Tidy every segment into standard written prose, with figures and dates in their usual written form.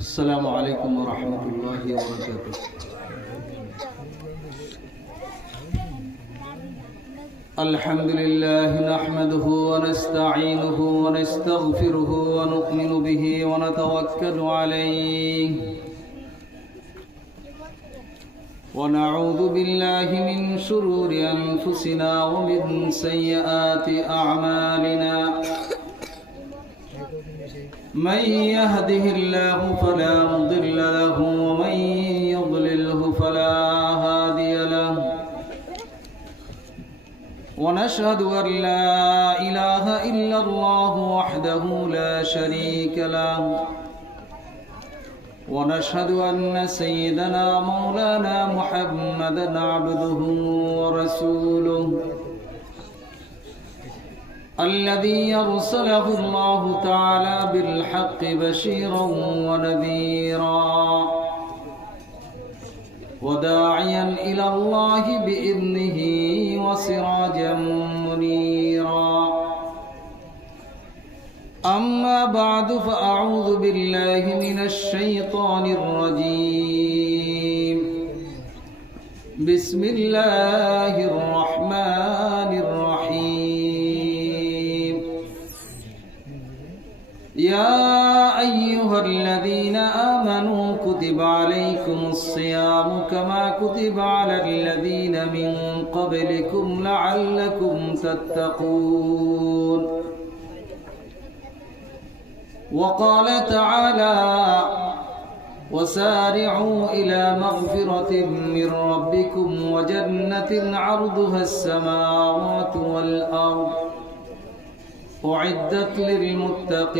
السلام عليكم ورحمة الله وبركاته. الحمد لله نحمده ونستعينه ونستغفره ونؤمن به ونتوكل عليه ونعوذ بالله من شرور أنفسنا ومن سيئات أعمالنا من يهده الله فلا مضل له ومن يضلله فلا هادي له ونشهد أن لا إله إلا الله وحده لا شريك له ونشهد أن سيدنا مولانا محمدا عبده ورسوله الذي أرسله الله تعالى بالحق بشيرا ونذيرا وداعيا إلى الله بإذنه وسراجا منيرا أما بعد فأعوذ بالله من الشيطان الرجيم بسم الله الرحمن الرحيم يا أيها الذين آمنوا كتب عليكم الصيام كما كتب على الذين من قبلكم لعلكم تتقون وقال تعالى وسارعوا إلى مغفرة من ربكم وجنة عرضها السماوات والأرض أعدت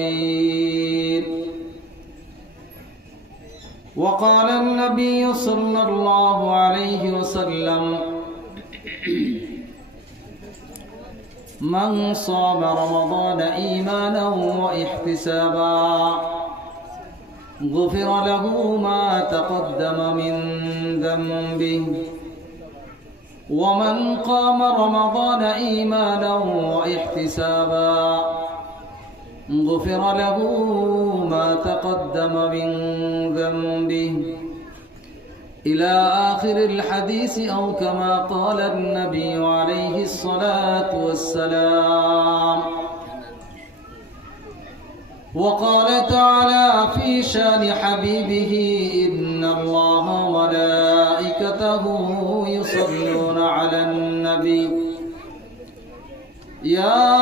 للمتقين وقال النبي صلى الله عليه وسلم من صام رمضان إيمانا واحتسابا غفر له ما تقدم من ذنبه ومن قام رمضان إيمانا واحتسابا غفر له ما تقدم من ذنبه إلى آخر الحديث أو كما قال النبي عليه الصلاة والسلام وقال تعالى في شان حبيبه إن الله وملائكته يصلون على النبي يا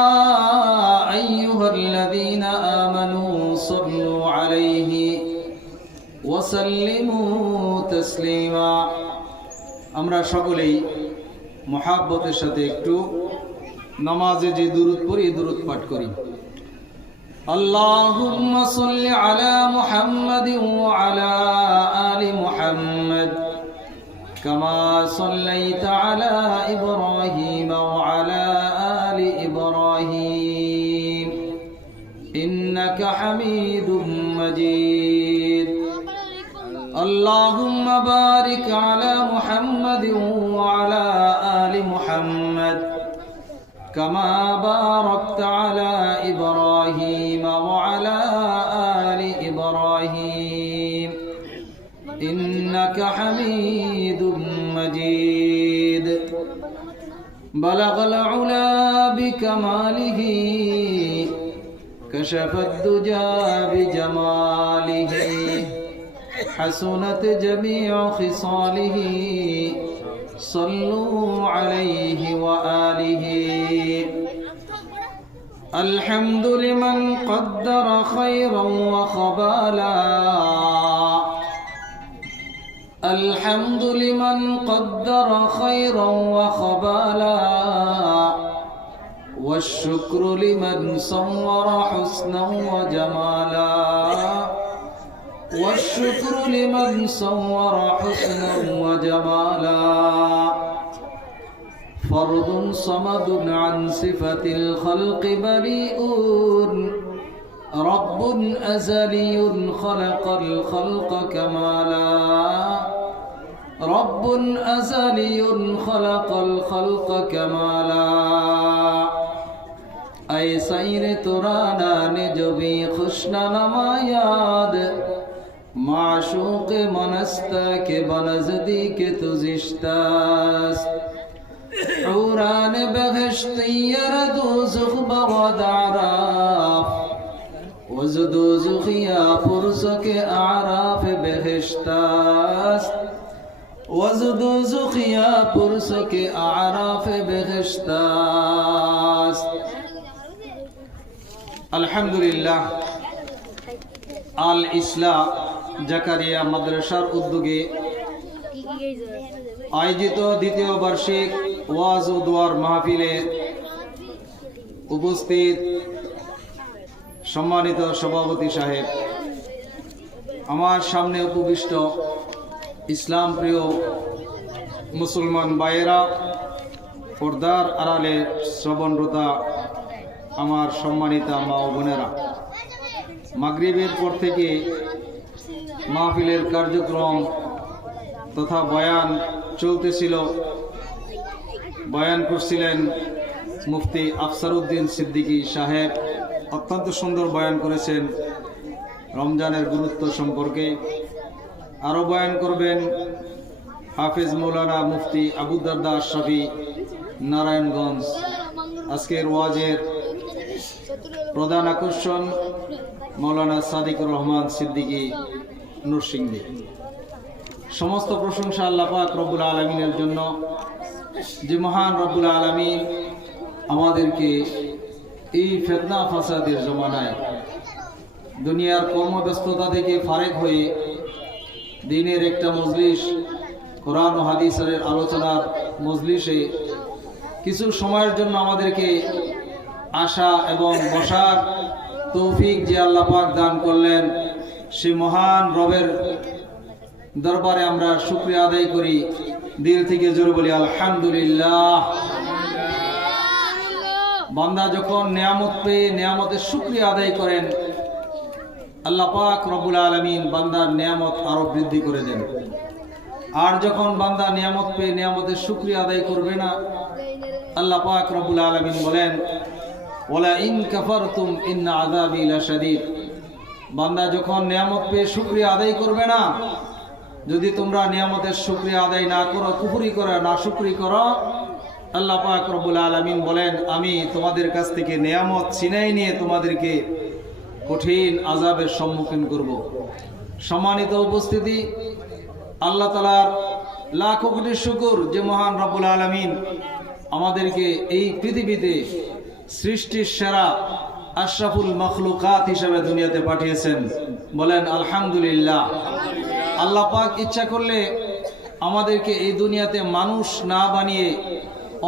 أيها الذين آمنوا صلوا عليه وسلموا تسليما আমরা সকলেই মুহাব্বতের সাথে একটু নামাজে যে দুরূদ পড়ি দুরূদ পাঠ করি اللهم صل على محمد وعلى آل محمد كما صليت على إبراهيم وعلى آل إبراهيم إنك حميد مجيد اللهم بارك على محمد وعلى آل محمد كما باركت على إبراهيم وعلى آل إبراهيم إنك حميد مجيد بلغ العلا بكماله كشف الدجى بجماله حسنت جميع خصاله صلوا عليه وآله الحمد لمن قدر خيرا وخبالا الحمد لمن قدر خيرا وخبالا والشكر لمن صور حسنا وجمالا والشكر لمن صور حسنا وجمالا فرد صمد عن صفة الخلق بريء رب أزلي خلق الخلق كمالا رب أزلي خلق الخلق كمالا ऐ सैर तुराना ने जो भी खुशना नमायाद माशूक मनस्ता के बनजदी के तुजिश्तास औरान बगश्ती यरदू जुख्बा वदाराफ वजुदू जुखिया पुरस के आराफ बगश्तास वजुदू जुखिया पुरस के आराफ बगश्तास। আলহামদুলিল্লাহ আল ইসলাহ জাকারিয়া মাদ্রাসার উদ্যোগে আয়োজিত দ্বিতীয় বার্ষিক ওয়াজ ও দোয়ার মাহফিলে উপস্থিত সম্মানিত সভাপতি সাহেব, আমার সামনে উপবিষ্ট ইসলাম প্রিয় মুসলমান ভাইয়েরা, পর্দার আড়ালে শ্রবণরতা আমার সম্মানিতা মা ও বোনেরা, মাগরিবের পর থেকে মাহফিলের কার্যক্রম তথা বয়ান চলতেছিল। বয়ান করছিলেন মুফতি আফসারউদ্দিন সিদ্দিকী সাহেব। অত্যন্ত সুন্দর বয়ান করেছেন রমজানের গুরুত্ব সম্পর্কে। আরও বয়ান করবেন হাফিজ মৌলানা মুফতি আবু দারদা আশরাফি নারায়ণগঞ্জ। আজকের ওয়াজের প্রধান আকর্ষণ মৌলানা সাদিকুর রহমান সিদ্দিকী নরসিংদী। সমস্ত প্রশংসা আল্লাহ পাক রব্বুল আলামিনের জন্য, যে মহান রব্বুল আলামিন আমাদেরকে এই ফিতনা ফাসাদের জমানায় দুনিয়ার কর্মব্যস্ততা থেকে ফারেক হয়ে দিনের একটা মজলিস, কোরআন ও হাদিসের আলোচনার মজলিসে কিছু সময়ের জন্য আমাদেরকে আসা এবং বসার তৌফিক যে আল্লাহ পাক দান করলেন, সে মহান রবের দরবারে আমরা শুকরিয়া আদায় করি। দিল থেকে জোরে বলি আলহামদুলিল্লাহ। বান্দা যখন নিয়ামত পেয়ে নিয়ামতের শুকরিয়া আদায় করেন, আল্লাহ পাক রব্বুল আলামিন বান্দার নিয়ামত আরো বৃদ্ধি করে দেন। আর যখন বান্দা নিয়ামত পেয়ে নিয়ামতের শুকরিয়া আদায় করবে না, আল্লাহ পাক রব্বুল আলামিন বলেন ওয়ালা ইন কাফারতুম ইন্না আযাবি লাশাদীদ। বান্দা যখন নিয়ামত পেয়ে শুকরিয়া আদায় করবে না, যদি তোমরা নিয়ামতের শুকরিয়া আদায় না করো, কুফরি করো, নাশুকরি করো, আল্লাহ পাক রব্বুল আলামিন বলেন আমি তোমাদের কাছ থেকে নিয়ামত ছিনাই নিয়ে তোমাদেরকে কঠিন আযাবের সম্মুখীন করব। সম্মানিত উপস্থিতি, আল্লাহ তাআলার লাখো কোটি শুকর যে মহান রব্বুল আলামিন আমাদেরকে এই পৃথিবীতে সৃষ্টির সেরা আশরাফুল মখলুকাত হিসেবে দুনিয়াতে পাঠিয়েছেন। বলেন আলহামদুলিল্লাহ। আল্লাহ পাক ইচ্ছা করলে আমাদেরকে এই দুনিয়াতে মানুষ না বানিয়ে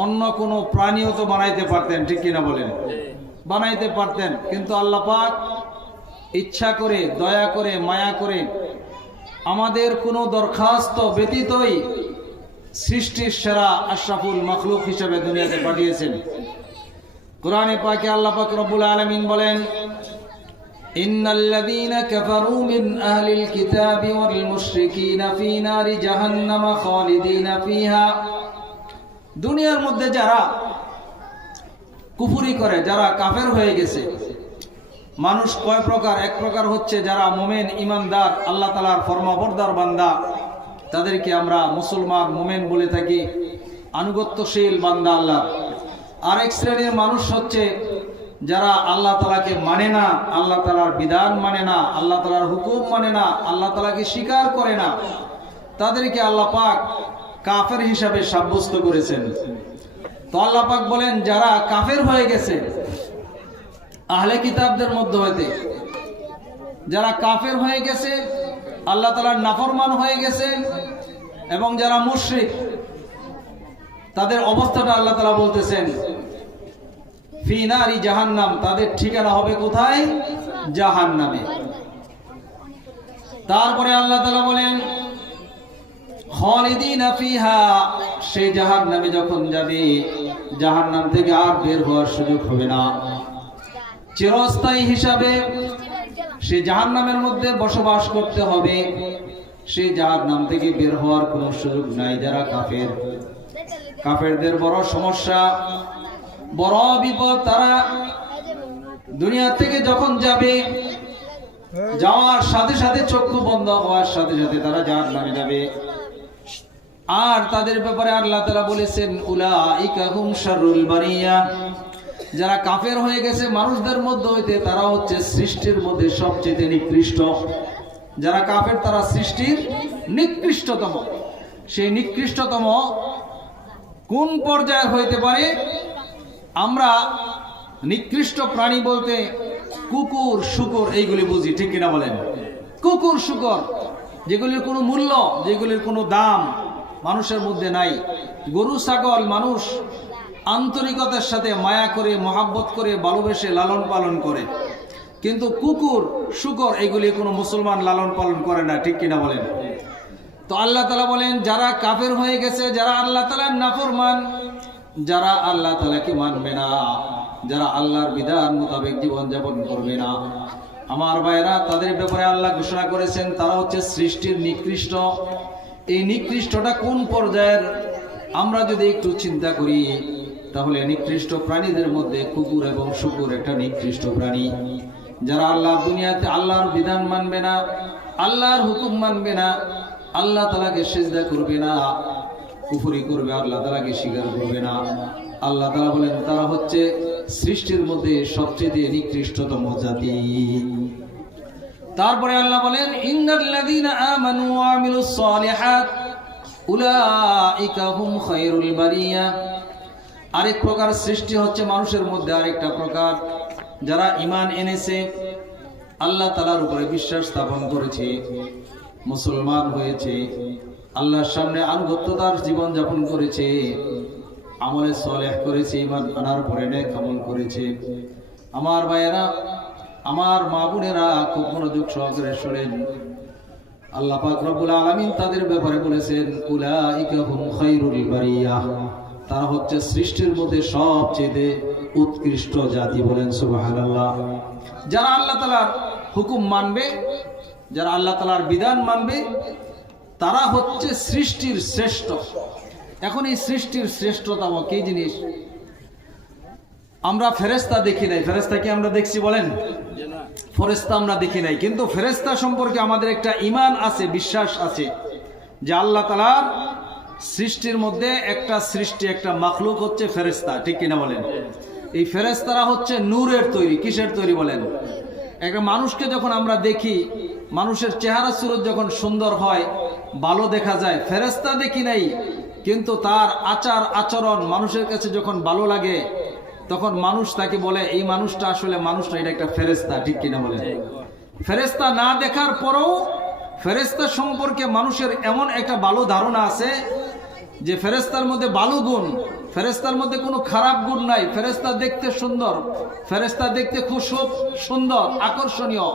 অন্য কোনো প্রাণীও তো বানাইতে পারতেন, ঠিক কিনা বলেন? বানাইতে পারতেন, কিন্তু আল্লাহ পাক ইচ্ছা করে, দয়া করে, মায়া করে আমাদের কোনো দরখাস্ত ব্যতীতই সৃষ্টির সেরা আশরাফুল মখলুক হিসেবে দুনিয়াতে পাঠিয়েছেন। কোরআনে পাকে আল্লাহ পাক রব্বুল আলামিন বলেন ইন্নাল্লাযীনা কাফারু মিন আহলিল কিতাবি ওয়াল মুশরিকিনা ফী নারি জাহান্নাম খালিদিনা ফীহা। দুনিয়ার মধ্যে যারা কুফরি করে, যারা কাফের হয়ে গেছে, মানুষ কয় প্রকার? এক প্রকার হচ্ছে যারা মুমিন ইমানদার আল্লাহ তাআলার ফরমাবরদার বান্দা, তাদেরকে আমরা মুসলমান মুমিন বলে থাকি, আনুগত্যশীল বান্দা আল্লাহ। আরেক শ্রেণীর মানুষ হচ্ছে যারা আল্লাহ তাআলাকে মানে না, আল্লাহ তাআলার বিধান মানে না, আল্লাহ তাআলার হুকুম মানে না, আল্লাহ তাআলাকে স্বীকার করে না, তাদেরকে আল্লাহ পাক কাফের হিসাবে সাব্যস্ত করেছেন। তো আল্লাহ পাক বলেন যারা কাফের হয়ে গেছে আহলে কিতাবদের মধ্যে হইতে, যারা কাফের হয়ে গেছে, আল্লাহ তাআলার নাফরমান হয়ে গেছে, এবং যারা মুশরিক, তাদের অবস্থাটা আল্লাহ তাআলা বলতেছেন ফি নারি জাহান্নাম, তাদের ঠিকানা হবে কোথায়? জাহান্নামে। তারপরে আল্লাহ তাআলা বলেন খালিদিনা ফিহা, সেই জাহান্নামে যখন যাবে, জাহান্নাম থেকে আর বের হওয়ার সুযোগ হবে না। চিরস্থায়ী হিসাবে সেই জাহান্নামের মধ্যে বসবাস করতে হবে, সেই জাহান্নাম থেকে বের হওয়ার কোনো সুযোগ নাই। যারা কাফের, কাফেরদের বড় সমস্যা, বড় বিপদ, তারা দুনিয়া থেকে যখন যাবে, যাওয়ার সাথে সাথে চক্ষু বন্ধ হওয়ার সাথে সাথে তারা জাহান্নামে যাবে। আর তাদের ব্যাপারে আল্লাহ তাআলা বলেছেন, উলাইকা হুম শাররুল বারিয়া, যারা কাফের হয়ে গেছে মানুষদের মধ্যে হইতে তারা হচ্ছে সৃষ্টির মধ্যে সবচেয়ে নিকৃষ্ট। যারা কাফের তারা সৃষ্টির নিকৃষ্টতম। সেই নিকৃষ্টতম কোন পর্যায়ের হইতে পারে? আমরা নিকৃষ্ট প্রাণী বলতে কুকুর, শূকর এইগুলি বুঝি, ঠিক কিনা বলেন? কুকুর, শূকর যেগুলির কোনো মূল্য, যেগুলির কোনো দাম মানুষের মধ্যে নাই। গরু, ছাগল মানুষ আন্তরিকতার সাথে মায়া করে, মহাব্বত করে, ভালোবেসে লালন পালন করে। কিন্তু কুকুর, শূকর এগুলি কোনো মুসলমান লালন পালন করে না, ঠিক কিনা বলেন? তো আল্লাহ তাআলা বলেন, যারা কাফের হয়ে গেছে, যারা আল্লাহ তাআলার নাফরমান, যারা আল্লাহ তাআলাকে মানবে না, যারা আল্লাহর বিধান মোতাবেক জীবন যাপন করবে না, আমার ভাইরা, তাদের ব্যাপারে আল্লাহ ঘোষণা করেছেন তারা হচ্ছে সৃষ্টির নিকৃষ্ট। এই নিকৃষ্টটা কোন পর্যায়ের আমরা যদি একটু চিন্তা করি, তাহলে নিকৃষ্ট প্রাণীদের মধ্যে কুকুর এবং শূকর একটা নিকৃষ্ট প্রাণী। যারা আল্লাহর দুনিয়াতে আল্লাহর বিধান মানবে না, আল্লাহর হুকুম মানবে না, আল্লাহ তাআলাকে সিজদা করবে না, কুফরি করবে, আল্লাহ তাআলাকে স্বীকার করবে না, আল্লাহ তাআলা বলেন তারা হচ্ছে সৃষ্টির মধ্যে সবচেয়ে নিকৃষ্টতম জাতি। তারপরে আল্লাহ বলেন, ইন্নাল্লাযীনা আমানু ওয়া আমিলুস সালিহাত উলাইকা হুম খায়রুল বারিয়া। আরেক প্রকার সৃষ্টি হচ্ছে মানুষের মধ্যে আরেকটা প্রকার, যারা ঈমান এনেছে, আল্লাহ তাআলার উপরে বিশ্বাস স্থাপন করেছে, মুসলমান হয়েছে, আল্লাহর সামনে আনুগত্যতার জীবন যাপন করেছে, আমলে সালেহ করেছে, ঈমান আনার পরে নেক আমল করেছে। আমার ভাইয়েরা, আমার মা বোনেরা, খুব মনোযোগ সহকারে শুনেন। আল্লাহ পাক রব্বুল আলামিন তাদের ব্যাপারে বলেছেন, উলাইকা হুম খায়রুল বারিয়া, তারা হচ্ছে সৃষ্টির মধ্যে সবচেয়ে উৎকৃষ্ট জাতি। বলেন সুবহানাল্লাহ। যারা আল্লাহ তাআলার হুকুম মানবে, যারা আল্লাহ তাআলার বিধান মানবে, তারা হচ্ছে সৃষ্টির শ্রেষ্ঠ। এখন এই সৃষ্টির শ্রেষ্ঠতম কি জিনিস? আমরা ফেরেশতা দেখি নাই। ফেরেশতা কি আমরা দেখছি? বলেন। ফেরেশতা আমরা দেখি নাই, কিন্তু ফেরেশতা সম্পর্কে আমাদের একটা ঈমান আছে, বিশ্বাস আছে যে আল্লাহ তাআলার সৃষ্টির মধ্যে একটা সৃষ্টি, একটা মাখলুক হচ্ছে ফেরেশতা, ঠিক কিনা বলেন? এই ফেরেশতারা হচ্ছে নূরের তৈরি। কিসের তৈরি বলেন? একটা মানুষকে যখন আমরা দেখি, মানুষের চেহারা সুরত যখন সুন্দর হয়, ভালো দেখা যায়, ফেরেশতা দেখি নাই, কিন্তু তার আচার আচরণ মানুষের কাছে যখন ভালো লাগে, তখন মানুষ তাকে বলে এই মানুষটা আসলে মানুষ না, এটা একটা ফেরেশতা, ঠিক কিনা বলেন? ফেরেশতা না দেখার পরেও ফেরেশতা সম্পর্কে মানুষের এমন একটা ভালো ধারণা আছে যে ফেরেশতার মধ্যে ভালো গুণ, ফেরেশতার মধ্যে কোনো খারাপ গুণ নাই। ফেরেশতা দেখতে সুন্দর, ফেরেশতা দেখতে খুব সুন্দর, আকর্ষণীয়।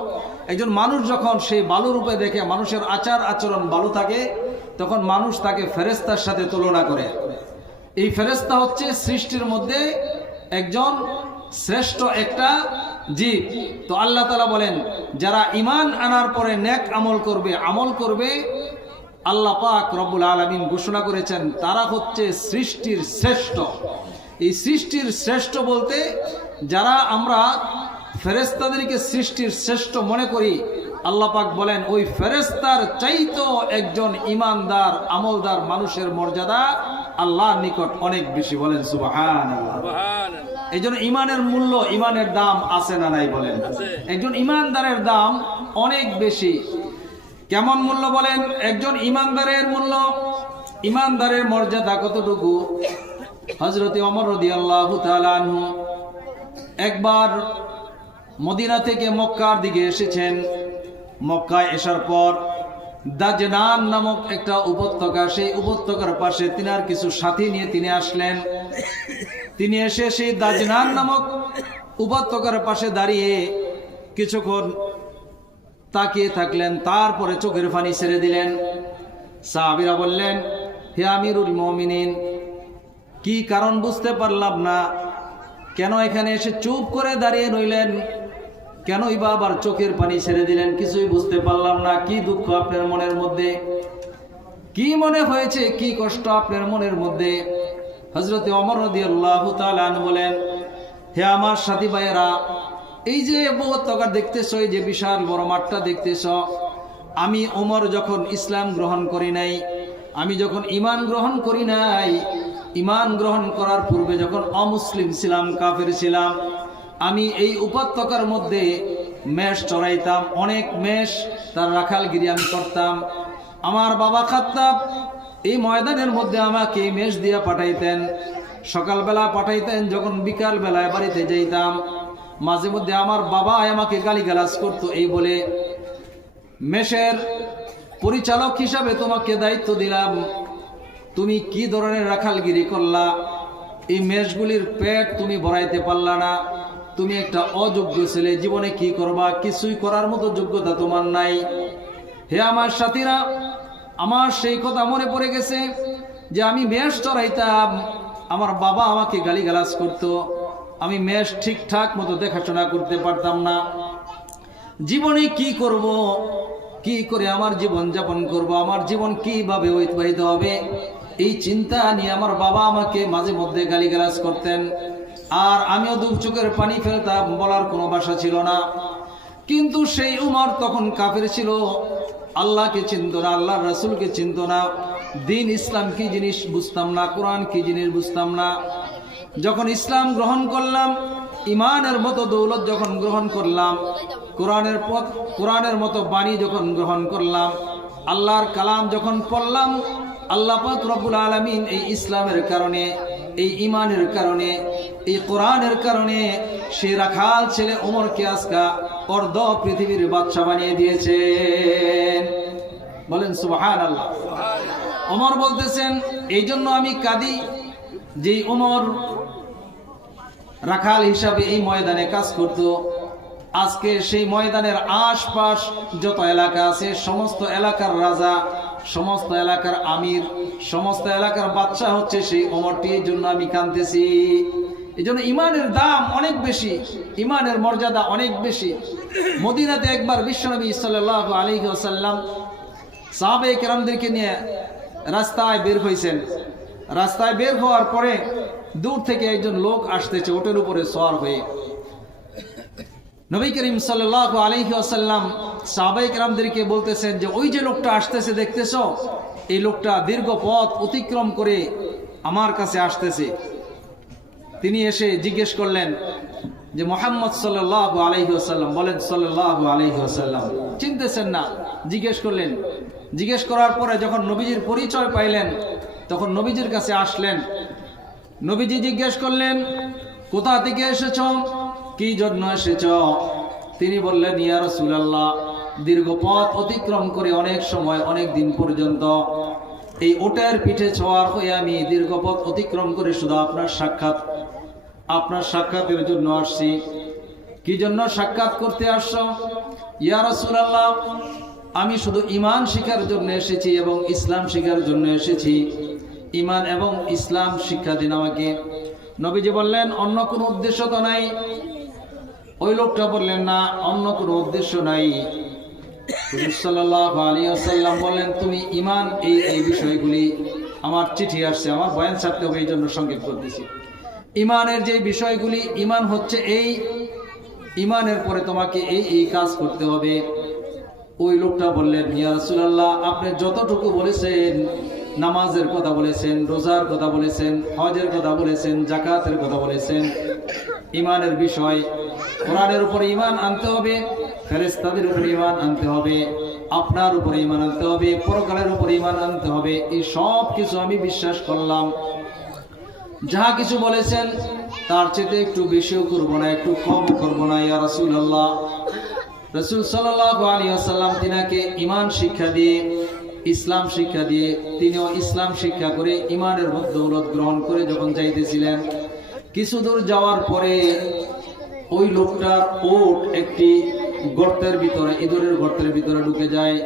একজন মানুষ যখন সেই ভালো রূপে দেখে, মানুষের আচার আচরণ ভালো থাকে, তখন মানুষ তাকে ফেরেশতার সাথে তুলনা করে। এই ফেরেশতা হচ্ছে সৃষ্টির মধ্যে একজন শ্রেষ্ঠ একটা জীব। তো আল্লাহ তাআলা বলেন, যারা ঈমান আনার পরে নেক আমল করবে, আল্লাহ পাক রব্বুল আলামিন ঘোষণা করেছেন তারা হচ্ছে সৃষ্টির শ্রেষ্ঠ। এই সৃষ্টির শ্রেষ্ঠ বলতে যারা আমরা ফেরেশতাদেরকে সৃষ্টির শ্রেষ্ঠ মনে করি, আল্লাহ পাক বলেন ওই ফেরেশতার চাইতেও একজন ঈমানদার আমলদার মানুষের মর্যাদা আল্লাহর নিকট অনেক বেশি। বলেন সুবহানাল্লাহ। এই জন্য ঈমানের মূল্য, ঈমানের দাম আছে না নাই? বলেন। একজন ঈমানদারের দাম অনেক বেশি। কেমন মূল্য বলেন? একজন ঈমানদারের মূল্য, ঈমানদারের মর্যাদা কতটুকু? হযরত ওমর রাদিয়াল্লাহু তাআলা আনহু একবার মদিনা থেকে মক্কার দিকে এসেছেন। মক্কায় আসার পর দাজনান নামক একটা উপত্যকা, সেই উপত্যকার পাশে তিনার কিছু সাথী নিয়ে তিনি আসলেন। তিনি এসে সেই দাজনান নামক উপত্যকার পাশে দাঁড়িয়ে কিছুক্ষণ তাকিয়ে থাকলেন, তারপরে চোখের পানি ছেড়ে দিলেন। সাহাবীরা বললেন, হে আমিরুল মুমিনিন, কি কারণ বুঝতে পারলাম না, কেন এখানে এসে চুপ করে দাঁড়িয়ে রইলেন? কেনই বা আবার চোখের পানি ছেড়ে দিলেন? কিছুই বুঝতে পারলাম না। কি দুঃখ আপনার মনের মধ্যে? কি মনে হয়েছে? কি কষ্ট আপনার মনের মধ্যে? হযরত ওমর রাদিয়াল্লাহু তাআলা আনহু বলেন, হে আমার সাথী ভাইয়েরা, এই যে উপত্যকা দেখতেছো, এই যে বিশাল বড় মাঠটা দেখতেছ, আমি ওমর যখন ইসলাম গ্রহণ করি নাই, আমি যখন ঈমান গ্রহণ করি নাই, ঈমান গ্রহণ করার পূর্বে যখন অমুসলিম ছিলাম, কাফের ছিলাম, আমি এই উপত্যকার মধ্যে মেষ চড়াইতাম, অনেক মেষ, তার রাখালগিরি আমি করতাম। আমার বাবা খাত্তাব এই ময়দানের মধ্যে আমাকে মেষ দিয়া পাঠাইতেন, সকালবেলা পাঠাইতেন, যখন বিকাল বেলায় বাড়িতে যাইতাম, মাঝে মধ্যে আমার বাবা আমাকে গালিগালাজ করতো, এই বলে মেষের পরিচালক হিসাবে তোমাকে দায়িত্ব দিলাম, তুমি কি ধরনের রাখালগিরি করলা, এই মেষগুলির পেট তুমি ভরাইতে পারলা না, তুমি একটা অযোগ্য ছেলে, জীবনে কি করবা, কিছুই করার মতো যোগ্যতা তোমার নাই। হে আমার সাথীরা, আমার সেই কথা মনে পড়ে গেছে যে আমি মেষ চড়াইতাম, আমার বাবা আমাকে গালিগালাজ করতো, আমি মেষ ঠিকঠাক মতো দেখাশোনা করতে পারতাম না। জীবনে কি করব, কি করে আমার জীবন যাপন করব, আমার জীবন কিভাবে অতিবাহিত হবে, এই চিন্তা নিয়ে আমার বাবা আমাকে মাঝে মধ্যে গালিগালাজ করতেন, আর আমিও দু চোখের পানি ফেলতাম, বলার কোনো ভাষা ছিল না। কিন্তু সেই উমর তখন কাফের ছিল, আল্লাহকে চিনত না, আল্লাহর রাসূলকে চিনত না, দিন ইসলাম কি জিনিস বুঝতাম না, কোরআন কি জিনিস বুঝতাম না। যখন ইসলাম গ্রহণ করলাম, ইমানের মতো দৌলত যখন গ্রহণ করলাম, কোরআনের পথ, কোরআনের মতো বাণী যখন গ্রহণ করলাম, আল্লাহর কালাম যখন পড়লাম, আল্লাহ পাক রব্বুল আলামিন এই ইসলামের কারণে, এই ইমানের কারণে, এই কোরআনের কারণে সে রাখাল ছেলে ওমরকে আজকা অর্ধ পৃথিবীর বাদশা বানিয়ে দিয়েছেন। বলেন সুবহানাল্লাহ। ওমর বলতেছেন, এই জন্য আমি কাঁদি যে ওমর রাখাল হিসাবে এই ময়দানে কাজ করত, আজকে সেই ময়দানের আশপাশ যত এলাকা আছে, সমস্ত এলাকার রাজা, সমস্ত এলাকার আমির, সমস্ত এলাকার বাদশা হচ্ছে সেই ওমরটি। এই জন্য আমি কাঁদতেছি। এই জন্য ইমানের দাম অনেক বেশি, ইমানের মর্যাদা অনেক বেশি। মদিনাতে একবার বিশ্বনবী সাল্লাল্লাহু আলাইহি ওয়াসাল্লাম সাহাবায়ে কেরামদেরকে নিয়ে রাস্তায় বের হয়েছেন। রাস্তায় বের হওয়ার পরে দূর থেকে একজন লোক আসতেছে ওটের উপরে সওয়ার হয়ে। নবী করিম সাল্লাল্লাহু আলাইহি ওয়াসাল্লাম সাহাবায়ে কেরামদেরকে বলতেছেন যে ওই যে লোকটা আসতেছে দেখতেছো, এই লোকটা দীর্ঘ পথ অতিক্রম করে আমার কাছে আসতেছে। তিনি এসে জিজ্ঞেস করলেন যে মুহাম্মদ সাল্লাল্লাহু আলাইহি ওয়াসাল্লাম, বলেন সাল্লাল্লাহু আলাইহি ওয়াসাল্লাম, চিনতেছেন না? জিজ্ঞেস করলেন। জিজ্ঞেস করার পরে যখন নবীজির পরিচয় পাইলেন, তখন নবীজির কাছে আসলেন। নবীজি জিজ্ঞেস করলেন, কোথা থেকে এসেছো, কি জন্য এসেছো? তিনি বললেন, ইয়া রাসূলুল্লাহ, দীর্ঘ পথ অতিক্রম করে অনেক সময়, অনেক দিন পর্যন্ত এই ওটের পিঠে সওয়ার হয়ে আমি দীর্ঘ পথ অতিক্রম করে শুধু আপনার সাক্ষাতের জন্য আসছি। কি জন্য সাক্ষাৎ করতে আসছো? ইয়া রাসূলুল্লাহ, আমি শুধু ঈমান শিখার জন্য এসেছি এবং ইসলাম শিখার জন্য এসেছি। ঈমান এবং ইসলাম শিক্ষা দিন আমাকে। নবীজি বললেন, অন্য কোনো উদ্দেশ্য তো নাই? ওই লোকটা বললেন, না, অন্য কোনো উদ্দেশ্য নাই। হুজুর সাল্লাল্লাহু আলাইহি ওয়াসাল্লাম বললেন, তুমি ঈমান এই বিষয়গুলি, আমার চিঠি আসছে, আমার বয়ান ছাড়তে হবে, এই জন্য সংক্ষেপ করতেছি। ঈমানের যে বিষয়গুলি, ঈমান হচ্ছে এই, ঈমানের পরে তোমাকে এই কাজ করতে হবে। ওই লোকটা বললেন, ইয়া রাসূলুল্লাহ, আপনি যতটুকু বলেছেন, নামাজের কথা বলেছেন, রোজার কথা বলেছেন, হজের কথা বলেছেন, যাকাতের কথা বলেছেন, ঈমানের বিষয়, কোরআনের উপরে ঈমান আনতে হবে, ফেরেশতাদের উপরে ঈমান আনতে হবে, আপনার উপরে ঈমান আনতে হবে, পরকালের উপরে ঈমান আনতে হবে, এই সব কিছু আমি বিশ্বাস করলাম। যাহা কিছু বলেছেন তার চেয়ে একটু বেশিও করব না, একটু কম করব না, ইয়া রাসূলুল্লাহ। রাসূল সাল্লাল্লাহু আলাইহি ওয়াসাল্লাম তিনাকে ঈমান শিক্ষা দিয়ে, ইসলাম শিক্ষা দিয়ে, তিনিও ইসলাম শিক্ষা করে ঈমানের দৌলত গ্রহণ করে যখন যাইতেছিলেন, কিছু দূর যাওয়ার পরে ওই লোকটার ওট একটি গর্তের ভিতরে, ইঁদুরের গর্তের ভিতরে ঢুকে যায়।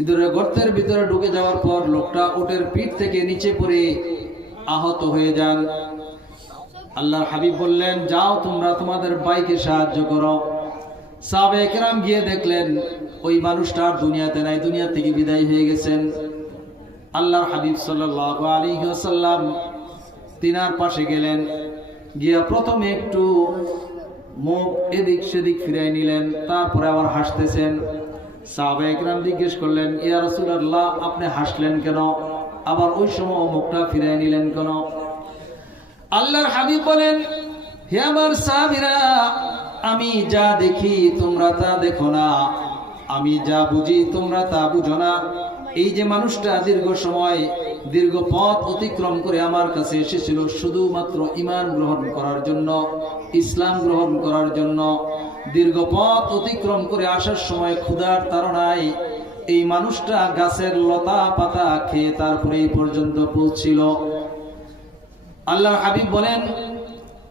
ইঁদুরের গর্তের ভিতরে ঢুকে যাওয়ার পর লোকটা ওটের পিঠ থেকে নিচে পড়ে আহত হয়ে যান। আল্লাহর হাবিব বললেন, যাও তোমরা তোমাদের ভাইকে সাহায্য করো। সাহাবায়ে কেরাম গিয়ে দেখলেন ওই মানুষটা আর দুনিয়াতে নাই, দুনিয়া থেকে বিদায় হয়ে গেছেন। আল্লাহর হাবিব সাল্লাল্লাহু আলাইহি ওয়াসাল্লাম তিনার পাশে গেলেন, গিয়া প্রথমে একটু মুখ এদিক সেদিক ফিরাই নিলেন, তারপরে আবার হাসতেছেন। সাহাবায়ে কেরাম জিজ্ঞেস করলেন, ইয়া রাসূলুল্লাহ, আপনি হাসলেন কেন? আবার ওই সময় মুখটা ফিরাই নিলেন কেন? আল্লাহর হাবিব বলেন, হে আমার সাহাবীরা, আমি যা দেখি তোমরা তা দেখো না, আমি যা বুঝি তোমরা তা বুঝো না। এই যে মানুষটা দীর্ঘ সময় দীর্ঘ পথ অতিক্রম করে আমার কাছে এসেছিল শুধুমাত্র ঈমান গ্রহণ করার জন্য, ইসলাম গ্রহণ করার জন্য, দীর্ঘ পথ অতিক্রম করে আসার সময় ক্ষুধার তাড়নায় এই মানুষটা গাছের লতা পাতা খেয়ে তারপরে এই পর্যন্ত পৌঁছিল। আল্লাহর হাবিব বলেন,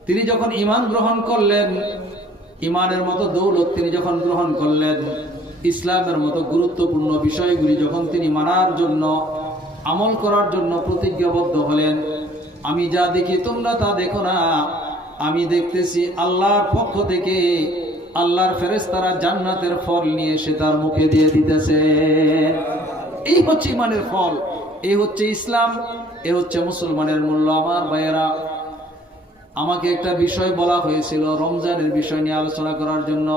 তিনি যখন ঈমান গ্রহণ করলেন, ঈমানের মতো দৌলত তিনি যখন গ্রহণ করলেন, ইসলামের মতো গুরুত্বপূর্ণ বিষয়গুলি যখন তিনি মানার জন্য, আমল করার জন্য প্রতিজ্ঞাবদ্ধ হলেন, আমি যা দেখি তোমরা তা দেখো না, আমি দেখতেছি আল্লাহর পক্ষ থেকে আল্লাহর ফেরেশতারা জান্নাতের ফল নিয়ে এসে তার মুখে দিয়ে দিতেছে। এই হচ্ছে ঈমানের ফল, এই হচ্ছে ইসলাম, এই হচ্ছে মুসলমানের মূল্য। আমার ভাইয়েরা, আমাকে একটা বিষয় বলা হয়েছিল রমজানের বিষয় নিয়ে আলোচনা করার জন্য,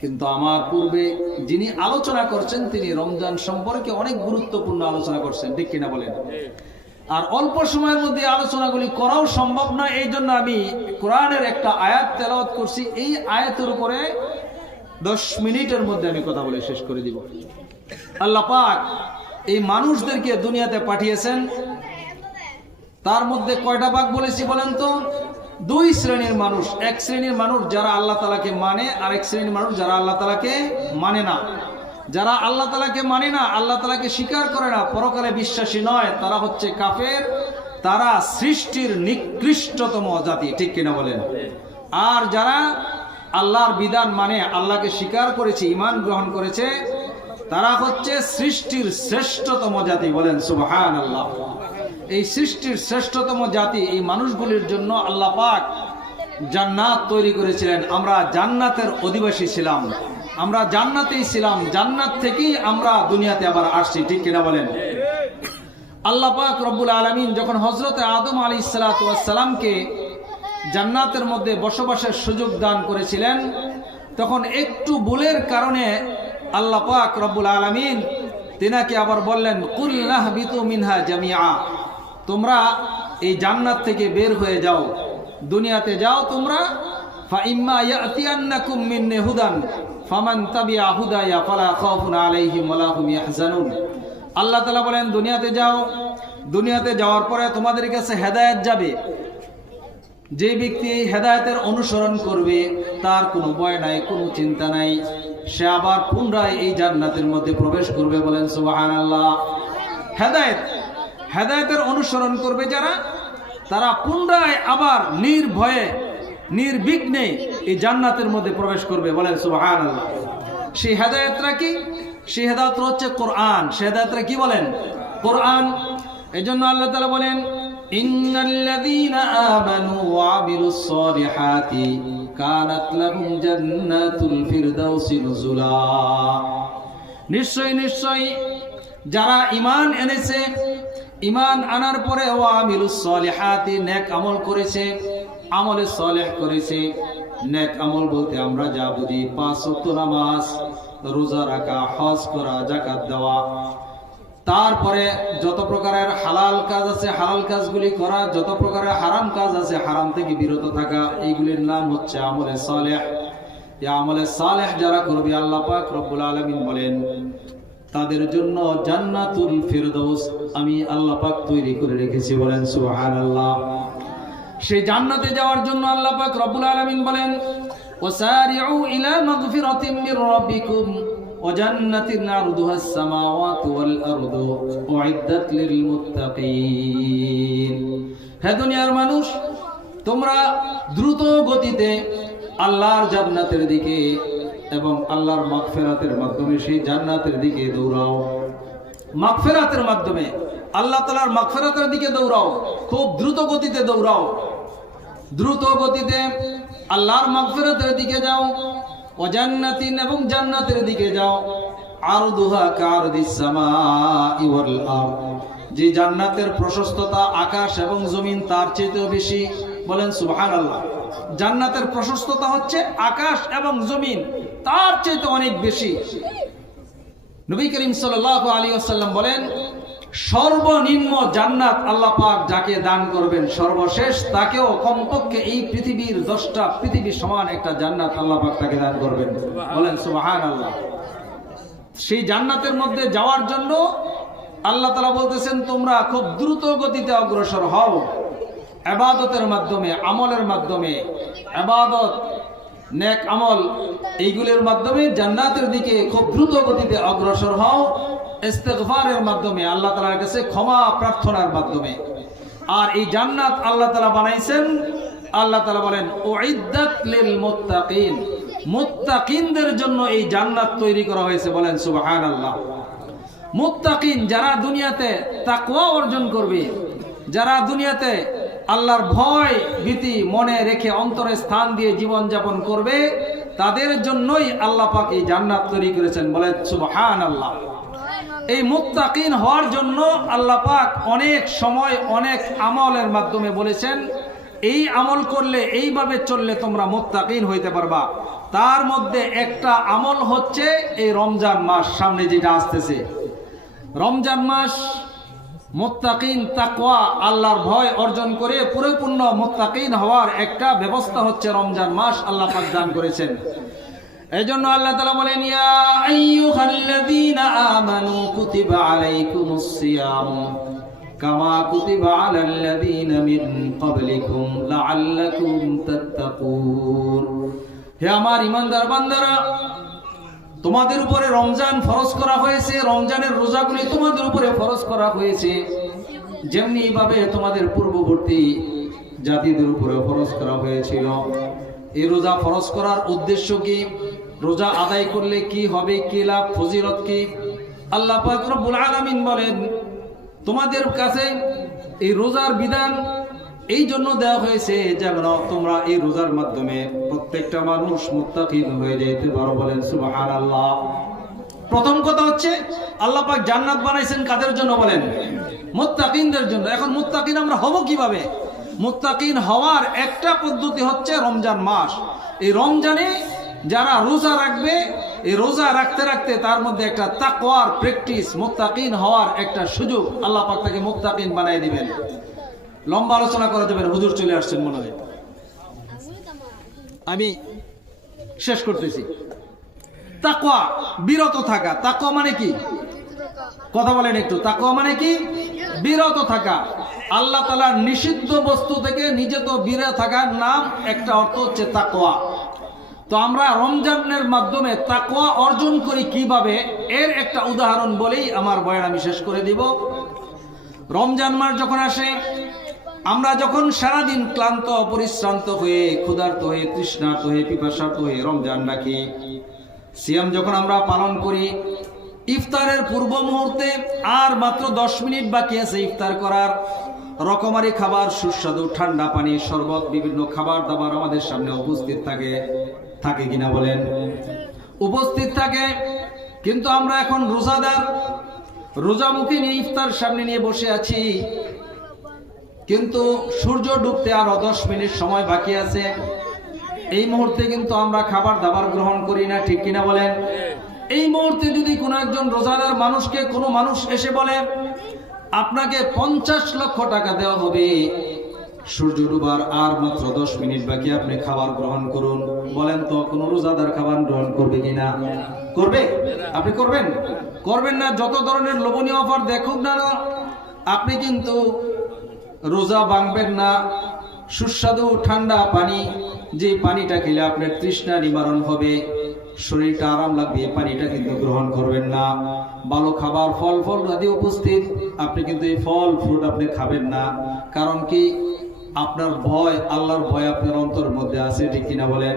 কিন্তু আমার পূর্বে যিনি আলোচনা করছেন তিনি রমজান সম্পর্কে অনেক গুরুত্বপূর্ণ আলোচনা করছেন, ঠিক কিনা বলেন? আর অল্প সময়ের মধ্যে আলোচনাগুলি করাও সম্ভব না, এই জন্য আমি কোরআনের একটা আয়াত তেলাওয়াত করছি। এই আয়াতের উপরে 10 মিনিটের মধ্যে আমি কথা বলে শেষ করে দিব। আল্লাহ পাক এই মানুষদেরকে দুনিয়াতে পাঠিয়েছেন, তার মধ্যে কয়টা ভাগ বলেছি বলেন তো? 2 শ্রেণীর মানুষ। এক শ্রেণীর মানুষ যারা আল্লাহ তাআলাকে মানে, আর এক শ্রেণীর মানুষ যারা আল্লাহ তাআলাকে মানে না। যারা আল্লাহ তাআলাকে মানে না, আল্লাহ তাআলাকে স্বীকার করে না, পরকালে বিশ্বাসী নয়, তারা হচ্ছে কাফের, তারা সৃষ্টির নিকৃষ্টতম জাতি, ঠিক কিনা বলেন? আর যারা আল্লাহর বিধান মানে, আল্লাহকে স্বীকার করেছে, ঈমান গ্রহণ করেছে, তারা হচ্ছে সৃষ্টির শ্রেষ্ঠতম জাতি, বলেন সুবহানাল্লাহ। এই সৃষ্টির শ্রেষ্ঠতম জাতি, এই মানুষগুলির জন্য আল্লাহ পাক জান্নাত তৈরি করেছিলেন। আমরা জান্নাতের অধিবাসী ছিলাম, আমরা জান্নাতেই ছিলাম, জান্নাত থেকেই আমরা দুনিয়াতে আবার আসছি, ঠিক কিনা বলেন? আল্লাহ পাক রব্বুল আলামিন যখন হযরত আদম আলাইহিস সালাতু ওয়াস সালামকে জান্নাতের মধ্যে বসবাসের সুযোগ দান করেছিলেন, তখন একটু ভুলের কারণে আল্লাহ পাক রব্বুল আলামিন তিনাকে আবার বললেন, কুল নাহবিতু মিনহা জামিআ, তোমরা এই জান্নাত থেকে বের হয়ে যাও, দুনিয়াতে যাও তোমরা। ফা ইম্মা ইয়াতিয়ান্নাকুম মিন্নি হুদান ফামান তাবিআ হুদায়া ফালা খাউফুন আলাইহিম ওয়ালা হুম ইয়াহজানুন। আল্লাহ তাআলা বলেন, দুনিয়াতে যাও, দুনিয়াতে যাওয়ার পরে তোমাদের কাছে হেদায়েত যাবে, যে ব্যক্তি এই হেদায়েতের অনুসরণ করবে তার কোনো ভয় নাই, কোনো চিন্তা নাই, সে আবার পুনরায় এই জান্নাতের মধ্যে প্রবেশ করবে, বলেন সুবহানাল্লাহ। হেদায়েতের অনুসরণ করবে যারা, তারা পুনরায় আবার নির্ভয়ে নির্বিঘ্নে এই জান্নাতের মধ্যে প্রবেশ করবে, বলেন সুবহানাল্লাহ। সেই হেদায়েতটা কি? সেই হেদায়েত হচ্ছে কোরআন। সেই হেদায়েতটা কি বলেন? কোরআন। এজন্য আল্লাহ তাআলা বলেন, ইন্নাল্লাযীনা আমানু ওয়া আমিলুস সালিহাতি কানাত লাহুম জান্নাতুল ফিরদাউসি নুজুলা। নিশ্চয়ই যারা ঈমান এনেছে, ঈমান আনার পরে ওয়া আমিলুস সালিহাতি, নেক আমল করেছে, আমলে সালেহ করেছে। নেক আমল বলতে আমরা যা বুঝি 5 ওয়াক্ত নামাজ, রোজা রাখা, হজ করা, যাকাত দেওয়া, তারপরে যত প্রকারের হালাল কাজ আছে হালাল কাজগুলি করা, যত প্রকারের হারাম কাজ আছে হারাম থেকে বিরত থাকা, এইগুলির নাম হচ্ছে আমলে সালেহ। এই আমলে সালেহ যারা করবে, আল্লাহ পাক রব্বুল আলামিন বলেন তাদের জন্য জান্নাতুল ফিরদাউস আমি আল্লাহ পাক তৈরি করে রেখেছি, বলেন সুবহানাল্লাহ। সেই জান্নাতে যাওয়ার জন্য আল্লাহ পাক রব্বুল আলামিন বলেন, ওয়াসারিউ ইলা মাগফিরাতিম মির রাব্বিকুম ওয়া জান্নাতিন আরদুহাস সামাওয়াতু ওয়াল আরদু উইদ্দাত লিল মুত্তাকিন। হে দুনিয়ার মানুষ, তোমরা দ্রুত গতিতে আল্লাহর জান্নাতের দিকে এবং আল্লাহর মাগফিরাতের মাধ্যমে সেই জান্নাতের দিকে দৌড়াও। মাগফিরাতের মাধ্যমে আল্লাহ তাআলার মাগফিরাতের দিকে দৌড়াও, খুব দ্রুত গতিতে দৌড়াও, দ্রুত গতিতে আল্লাহর মাগফিরাতের দিকে যাও। ওয়া জান্নাতিন, এবং জান্নাতের দিকে যাও। আরদুহা কারদিস সামাই ওয়াল আরদ, যে জান্নাতের প্রশস্ততা আকাশ এবং জমিন তার চেয়েও বেশি, বলেন সুবহানাল্লাহ। জান্নাতের প্রশস্ততা হচ্ছে আকাশ এবং জমিন তার চাইতে অনেক বেশি। নবী করিম সাল্লাল্লাহু আলাইহি ওয়াসাল্লাম বলেন, সর্বনিম্ন জান্নাত আল্লাহ পাক যাকে দান করবেন সর্বশেষ তাকেও কমপক্ষে এই পৃথিবীর 10টা পৃথিবী সমান একটা জান্নাত আল্লাহ পাক তাকে দান করবেন। বলেন সুবহানাল্লাহ। সেই জান্নাতের মধ্যে যাওয়ার জন্য আল্লাহ তাআলা বলতেছেন, তোমরা খুব দ্রুত গতিতে অগ্রসর হও ইবাদতের মাধ্যমে, আমলের মাধ্যমে, ইবাদত, নেক আমল, এইগুলোর মাধ্যমে জান্নাতের দিকে খুব দ্রুত গতিতে অগ্রসর হও, ইস্তিগফারের মাধ্যমে, আল্লাহ তাআলার কাছে ক্ষমা প্রার্থনার মাধ্যমে। আর এই জান্নাত আল্লাহ তাআলা বানাইছেন, আল্লাহ তাআলা বলেন উইদ্দাত লিল মুত্তাকিন, মুত্তাকিনদের জন্য এই জান্নাত তৈরি করা হয়েছে। বলেন সুবহানাল্লাহ। মুত্তাকিন যারা দুনিয়াতে তাকওয়া অর্জন করবে, যারা দুনিয়াতে আল্লাহর ভয় ভীতি মনে রেখে অন্তরে স্থান দিয়ে জীবন যাপন করবে, তাদের জন্যই আল্লাহ পাক এই জান্নাত তৈরি করেছেন। বলেন সুবহানাল্লাহ। এই মুত্তাকিন হওয়ার জন্য আল্লাহ পাক অনেক সময় অনেক আমলের মাধ্যমে বলেছেন, এই আমল করলে, এইভাবে চললে তোমরা মুত্তাকিন হইতে পারবা। তার মধ্যে একটা আমল হচ্ছে এই রমজান মাস সামনে যেটা আসতেছে। রমজান মাস মুত্তাকিন তাকওয়া আল্লাহর ভয় অর্জন করে পরিপূর্ণ মুত্তাকিন হওয়ার একটা ব্যবস্থা হচ্ছে রমজান মাস আল্লাহ পাক দান করেছেন। এইজন্য আল্লাহ তাআলা বলেন, ইয়া আইয়ুহাল্লাযীনা আমানু কুতিবা আলাইকুমুস সিয়াম কামা কুতিবা আলাল্লাযীনা মিন ক্বাবলিকুম লাআল্লাকুম তাত্তাকুন। হে আমার ঈমানদার বান্দারা, তোমাদের উপরে রমজান ফরজ করা হয়েছে, রমজানের রোজাগুলি তোমাদের উপরে ফরজ করা হয়েছে, যেমনি ভাবে তোমাদের পূর্ববর্তী জাতিদের উপরে ফরজ করা হয়েছিল। এই রোজা ফরজ করার উদ্দেশ্য কি? রোজা আদায় করলে কি হবে, কি লাভ, ফজিলত কি? আল্লাহ পাক রব্বুল আলামিন বলেন, তোমাদের কাছে এই রোজার বিধান এই জন্য দেওয়া হয়েছে যেন তোমরা এই রোজার মাধ্যমে প্রত্যেকটা মানুষ মুত্তাকিন হয়ে যেতে পারো। বলেন সুবহানাল্লাহ। প্রথম কথা হচ্ছে আল্লাহ পাক জান্নাত বানাইছেন কাদের জন্য? বলেন মুত্তাকিনদের জন্য। এখন মুত্তাকিন আমরা হব কিভাবে? মুত্তাকিন হওয়ার একটা পদ্ধতি হচ্ছে রমজান মাস। এই রমজানে যারা রোজা রাখবে, এই রোজা রাখতে রাখতে তার মধ্যে একটা তাকওয়ার প্র্যাকটিস, মুত্তাকিন হওয়ার একটা সুযোগ আল্লাহ পাক তাকে মুত্তাকিন বানাই দিবেন। লম্বা আলোচনা করা যাবে না, হুজুর চলে আসছেন মনে হয়, আমি শেষ করতেছি। তাকওয়া, বিরত থাকা। তাকওয়া মানে কি? কথা বলেন একটু। তাকওয়া মানে কি? বিরত থাকা। আল্লাহ তাআলার নিষিদ্ধ বস্তু থেকে নিজে তো বিরত থাকার নাম একটা অর্থ হচ্ছে তাকওয়া। তো আমরা রমজানের মাধ্যমে তাকওয়া অর্জন করি কিভাবে, এর একটা উদাহরণ বলেই আমার বয়ান আমি শেষ করে দিব। রমজান মাস যখন আসে, আমরা যখন সারাদিন ক্লান্ত পরিশ্রান্ত হয়ে, ক্ষুধার্ত হয়ে, তৃষ্ণার্ত হয়ে, পিপাসার্ত হয়ে রমজান রাখি, সিয়াম যখন আমরা পালন করি, ইফতারের পূর্ব মুহূর্তে আর মাত্র 10 মিনিট বাকি আছে ইফতার করার। রকমারি খাবার, সুস্বাদু ঠান্ডা পানি, শরবত, বিভিন্ন খাবার দাবার আমাদের সামনে উপস্থিত থাকে কিনা বলেন? উপস্থিত থাকে। কিন্তু আমরা এখন রোজাদার, রোজামুখী নিয়ে ইফতার সামনে নিয়ে বসে আছি, কিন্তু সূর্য ডুবতে আরো 10 মিনিট সময় বাকি আছে। এই মুহূর্তে কিন্তু আমরা খাবার দাবার গ্রহণ করি না, ঠিক কিনা বলেন? এই মুহূর্তে যদি কোনো একজন রোজাদার মানুষকে কোনো মানুষ এসে বলে, আপনাকে 50 লক্ষ টাকা দেওয়া হবে, সূর্য ডুবার আর মাত্র 10 মিনিট বাকি, আপনি খাবার গ্রহণ করুন, বলেন তো কোনো রোজাদার খাবার গ্রহণ করবে কিনা? করবে? আপনি করবেন? করবেন না। যত ধরনের লোভনীয় অফার দেখুক না, আপনি কিন্তু রোজা ভাঙবেন না। সুস্বাদু ঠান্ডা পানি, যে পানিটা খেলে আপনার তৃষ্ণা নিবারণ হবে, শরীরটা আরাম লাগবে, এই পানিটা কিন্তু গ্রহণ করবেন না। ভালো খাবার, ফল আদি উপস্থিত, আপনি কিন্তু এই ফল ফ্রুট আপনি খাবেন না। কারণ কি? আপনার ভয়, আল্লাহর ভয় আপনার অন্তরের মধ্যে আছে, ঠিক কিনা বলেন?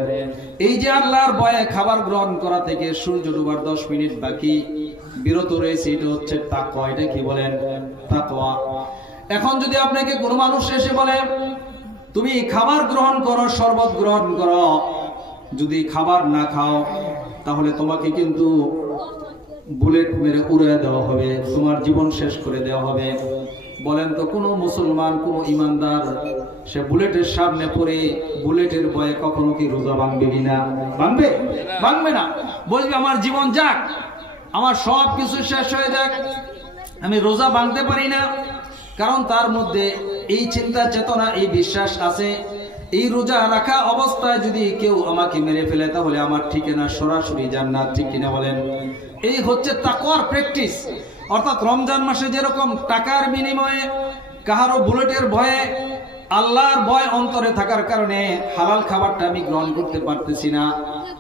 এই যে আল্লাহর ভয়ে খাবার গ্রহণ করা থেকে সূর্য ডুবার 10 মিনিট বাকি বিরত রয়েছে, এটা হচ্ছে তাকওয়া। এটা কি বলেন? তাকওয়া। এখন যদি আপনাকে কোনো মানুষ এসে বলে, তুমি খাবার গ্রহণ করো, শরবত গ্রহণ করো, যদি খাবার না খাও তাহলে তোমাকে কিন্তু বুলেট মেরে উড়িয়ে দেওয়া হবে, তোমার জীবন শেষ করে দেওয়া হবে, বলেন তো কোন মুসলমান, কোন ইমানদার সে বুলেটের সামনে পড়ে বুলেটের ভয়ে কখনো কি রোজা ভাঙবে কিনা? ভাঙবে? ভাঙবে না। বলবে আমার জীবন যাক, আমার সব কিছু শেষ হয়ে যাক, আমি রোজা ভাঙতে পারি না। কারণ তার মধ্যে এই চিন্তা চেতনা, এই বিশ্বাস আছে, এই রোজা রাখা অবস্থায় যদি কেউ আমাকে মেরে ফেলে তাহলে আমার ঠিকানা সরাসরি জান্নাত। ঠিক কিনা বলেন? এই হচ্ছে তাকওয়ার প্র্যাকটিস। অর্থাৎ রমজান মাসে যেরকম টাকার বিনিময়ে, কাহারও বুলেটের ভয়ে, আল্লাহর ভয় অন্তরে থাকার কারণে হালাল খাবারটা আমি গ্রহণ করতে পারতেছি না,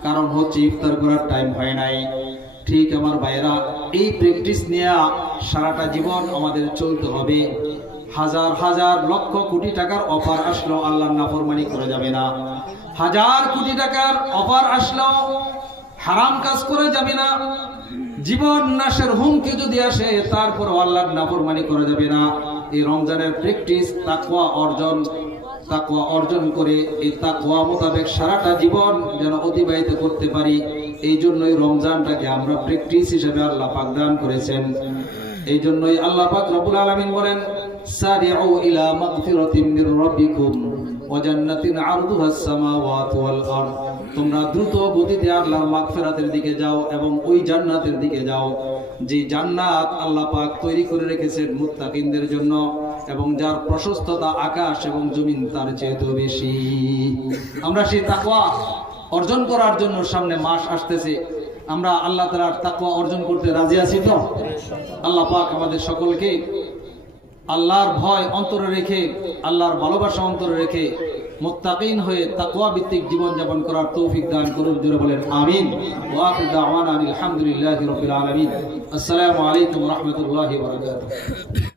কারণ হচ্ছে ইফতার করার টাইম হয় নাই। ঠিক আমার ভাইয়েরা, এই প্র্যাকটিস নিয়ে সারাটা জীবন আমাদের চলতে হবে। হাজার হাজার লক্ষ কোটি টাকার অফার আসলো আল্লাহর নাফরমানি করে যাবে না। হাজার কোটি টাকার অফার আসলো হারাম কাজ করে যাবে না। জীবন নাশের হুমকি যদি আসে তারপর আল্লাহর নাফরমানি করা যাবে না। এই রমজানের প্র্যাকটিস তাকওয়া অর্জন করে এই তাকওয়া মোতাবেক সারাটা জীবন যেন অতিবাহিত করতে পারি, এই জন্যই রমজানটাকে আমরা প্র্যাকটিস হিসেবে আল্লাহ পাক দান করেছেন। এই জন্যই আল্লাহ পাক রব্বুল আলামিন বলেন, সারিউ ইলা মাগফিরাতিম মির রাব্বিকুম ওয়া জান্নাতিন আরদুহাস সামাওয়াতু ওয়াল আরদ। তোমরা দ্রুত গতিতে আল্লাহর মাগফিরাতের দিকে যাও এবং ওই জান্নাতের দিকে যাও, যে জান্নাত আল্লাহ পাক তৈরি করে রেখেছেন মুত্তাকিনদের জন্য, এবং যার প্রশস্ততা আকাশ এবং জমিন তার চেয়েও বেশি। আমরা সেই তাকওয়া অর্জন করার জন্য সামনে মাস আসতেছে, আমরা আল্লাহ তাআলার তাকওয়া অর্জন করতে রাজি আছি তো? আল্লাহ পাক আমাদের সকলকে আল্লাহর ভয় অন্তরে রেখে, আল্লাহর ভালোবাসা অন্তরে রেখে মুত্তাকিন হয়ে তাকওয়া ভিত্তিক জীবন যাপন করার তৌফিক দান করুন। জোরে বলেন আমিন। ওয়া আখিরু দাওয়ানা আলহামদুলিল্লাহি রাব্বিল আলামিন। আসসালামু আলাইকুম ওয়া রাহমাতুল্লাহি ওয়া বারাকাতুহু।